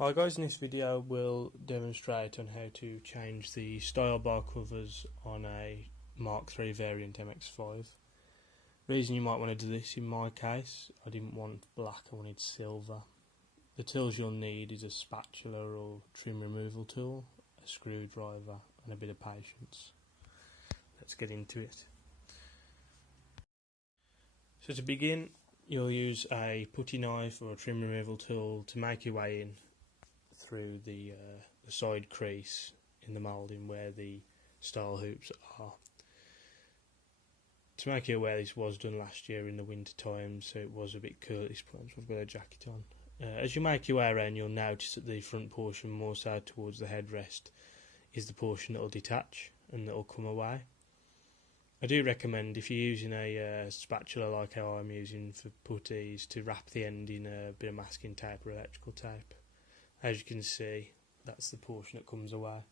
Hi guys, in this video we'll demonstrate on how to change the style bar covers on a MK3 variant MX5. Reason you might want to do this, in my case, I didn't want black, I wanted silver. The tools you'll need is a spatula or trim removal tool, a screwdriver and a bit of patience. Let's get into it. So to begin, you'll use a putty knife or a trim removal tool to make your way in through the side crease in the moulding where the style hoops are. To make you aware, this was done last year in the winter time, so it was a bit cool at this point, so I've got a jacket on. As you make your way around, you'll notice that the front portion, more so towards the headrest, is the portion that will detach and that will come away. I do recommend, if you're using a spatula like how I'm using for putties, to wrap the end in a bit of masking tape or electrical tape. As you can see, that's the portion that comes away.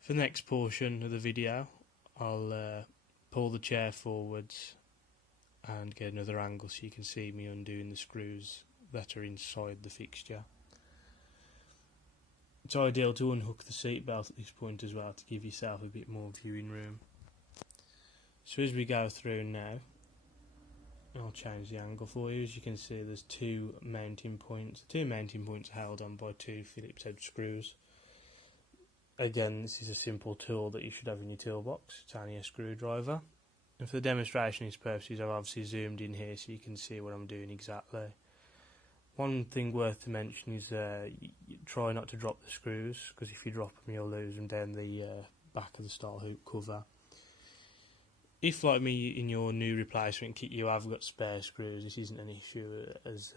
For the next portion of the video, I'll pull the chair forwards and get another angle so you can see me undoing the screws that are inside the fixture. It's ideal to unhook the seat belt at this point as well to give yourself a bit more viewing room. So as we go through now, I'll change the angle for you. As you can see, there's two mounting points. The two mounting points are held on by two Phillips head screws. Again, this is a simple tool that you should have in your toolbox. It's only a screwdriver. And for the demonstration of these purposes, I've obviously zoomed in here so you can see what I'm doing exactly. One thing worth to mention is you try not to drop the screws, because if you drop them you'll lose them down the back of the style hoop cover. If, like me, in your new replacement kit you have got spare screws, this isn't an issue, as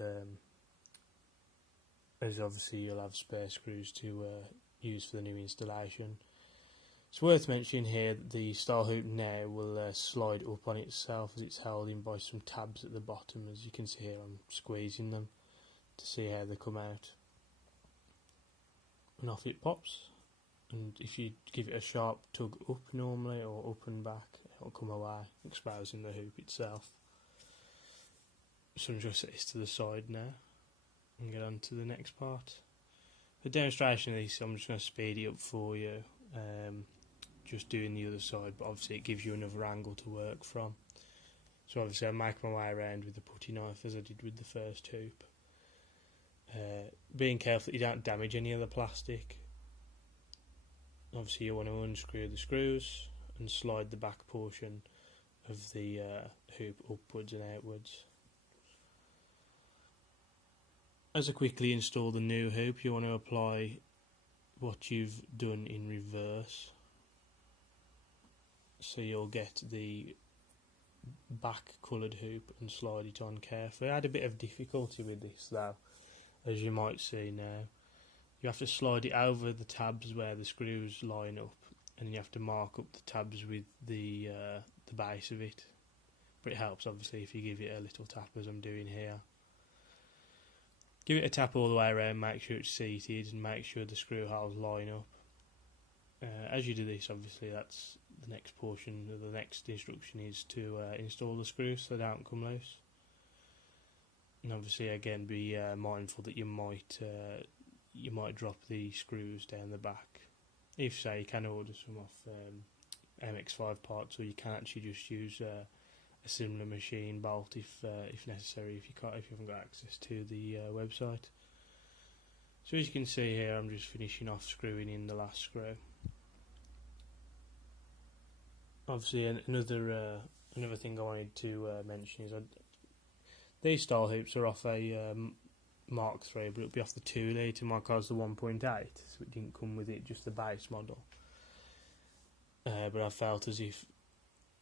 obviously you'll have spare screws to use for the new installation. It's worth mentioning here that the style hoop now will slide up on itself as it's held in by some tabs at the bottom. As you can see here, I'm squeezing them to see how they come out. And off it pops. And if you give it a sharp tug up normally, or up and back, it'll come away, exposing the hoop itself. So I'm just set this to the side now and get on to the next part. The demonstration of this, I'm just going to speed it up for you, just doing the other side, but obviously it gives you another angle to work from. So obviously I make my way around with the putty knife as I did with the first hoop. Being careful that you don't damage any of the plastic. Obviously you want to unscrew the screws and slide the back portion of the hoop upwards and outwards. As I quickly install the new hoop, you want to apply what you've done in reverse. So you'll get the back coloured hoop and slide it on carefully. I had a bit of difficulty with this though, as you might see now. You have to slide it over the tabs where the screws line up, and you have to mark up the tabs with the base of it. But it helps obviously if you give it a little tap as I'm doing here. Give it a tap all the way around, make sure it's seated and make sure the screw holes line up. As you do this, obviously that's the next portion, the next instruction is to install the screws so they don't come loose. And obviously again be mindful that you might drop the screws down the back. If so, you can order some off MX5 parts, or you can actually just use a similar machine bolt if necessary, if you haven't got access to the website. So as you can see here, I'm just finishing off screwing in the last screw. Obviously another thing I wanted to mention is these style hoops are off a MK3, but it'll be off the 2 litre. My car's the 1.8, so it didn't come with it, just the base model. But I felt as if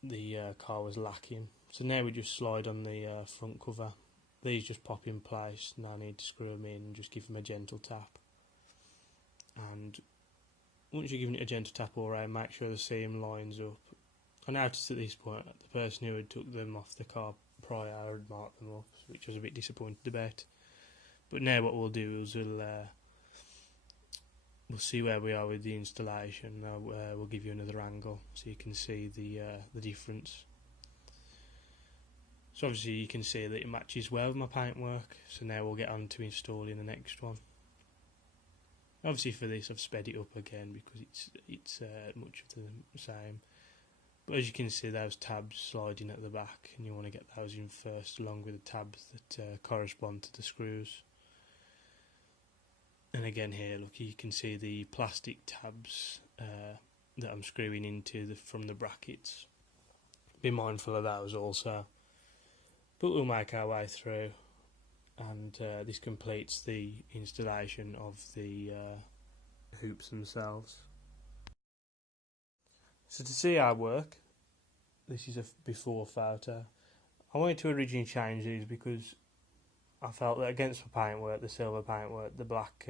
the car was lacking. So now we just slide on the front cover. These just pop in place, no need to screw them in, and just give them a gentle tap. And once you're giving it a gentle tap all around, make sure the seam lines up. I noticed at this point the person who had took them off the car prior had marked them up, which I was a bit disappointed about. But now what we'll do is we'll see where we are with the installation. We'll give you another angle so you can see the difference. So obviously you can see that it matches well with my paintwork. So now we'll get on to installing the next one. Obviously for this I've sped it up again because it's much of the same. But as you can see, those tabs sliding at the back, and you want to get those in first along with the tabs that correspond to the screws. And again here, look, you can see the plastic tabs that I'm screwing into from the brackets. Be mindful of those also. But we'll make our way through, and this completes the installation of the hoops themselves. So to see our work, this is a before photo. I wanted to originally change these because I felt that against my paintwork, the silver paintwork, the black,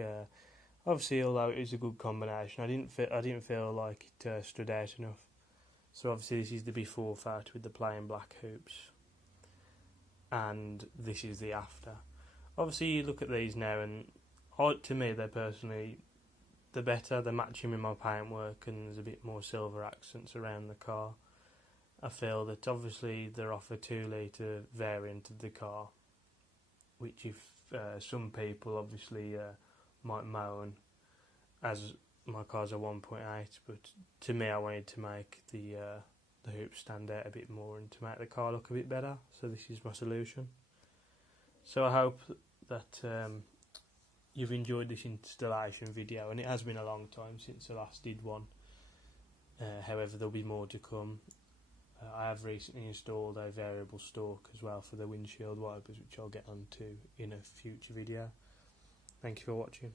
obviously although it is a good combination, I didn't feel like it stood out enough. So obviously this is the before photo with the plain black hoops, and this is the after. Obviously you look at these now, and to me they're personally the better. They're matching with my paintwork, and there's a bit more silver accents around the car. I feel that obviously they're off a 2 litre variant of the car, which if some people obviously might moan, as my car's a 1.8, but to me I wanted to make the hoops stand out a bit more and to make the car look a bit better, so this is my solution. So I hope that you've enjoyed this installation video, and it has been a long time since I last did one. However, there'll be more to come. I have recently installed a variable stalk as well for the windshield wipers, which I'll get onto in a future video. Thank you for watching.